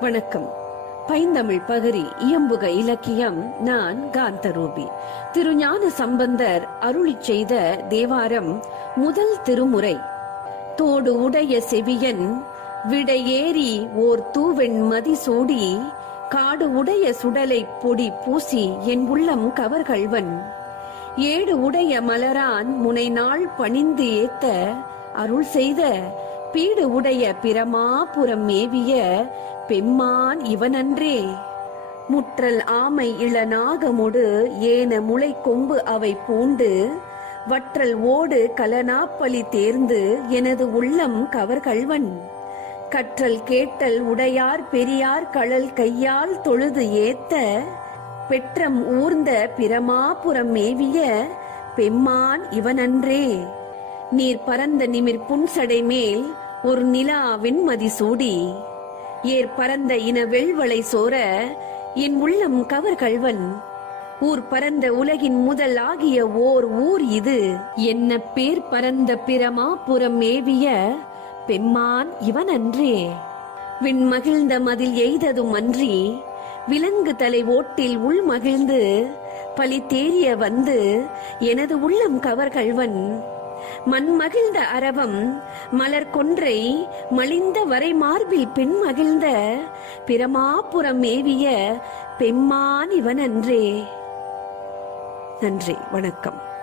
வணக்கம். பைந்தமிழ் பகரி இயம்புக இலக்கியம் நான் காந்தரூபி. திருஞான சம்பந்தர் அருளி செய்த தேவாரம் முதல் திருமுறை. தோடு உடைய செவியன் விடையேறி ஓர் தூவெண் மதி சூடி காடு உடைய சுடலை பொடி பூசி என் உள்ளம் கவர்கள்வன். ஏடு உடைய மலரான் முனை நாள் பணிந்து ஏத்த அருள் செய்த பீடு உடைய பிரமாபுரம் மேவிய பெம்மான் இவனன்றே. முற்றல் ஆமை இளநாகமொடு ஏன முளை கொம்பு அவை பூண்டு. வற்றல் ஓடு கலனாப்பலி தேர்ந்து எனது உள்ளம் கவர்கள்வன். கற்றல் கேட்டல் உடையார் பெரியார் கழல் கையால் தொழுது ஏத்த. பெற்றம் ஊர்ந்த பிரமாபுரம் மேவிய பெம்மான் இவனன்றே. நீர் பரந்த நிமிர் புன்சடை மேல் ஒரு நிலா வெண்மதி சூடி ஏர் பரந்த இன வெள்வளை சோர என் உள்ளம் கவர்கள்வன் ஊர் பரந்த உலகின் முதல் ஆகிய ஓர் ஊர் இது. என்ன பேர் பரந்த பிரமாபுரம் மேவிய பெம்மான் இவன் அன்றே விண் மகிழ்ந்த மதில் எய்ததும் அன்றி விலங்கு தலை ஓட்டில் உள் மகிழ்ந்து பழி தேறிய வந்து எனது உள்ளம் கவர்கள்வன் மண் மண்மகிழ்ந்த அரவம் மலர் கொன்றை மலிந்த வரை மார்பில் பெண் மகிழ்ந்த பிரமாபுரம் மேவிய பெம்மான் இவன் அன்றே நன்றி வணக்கம்.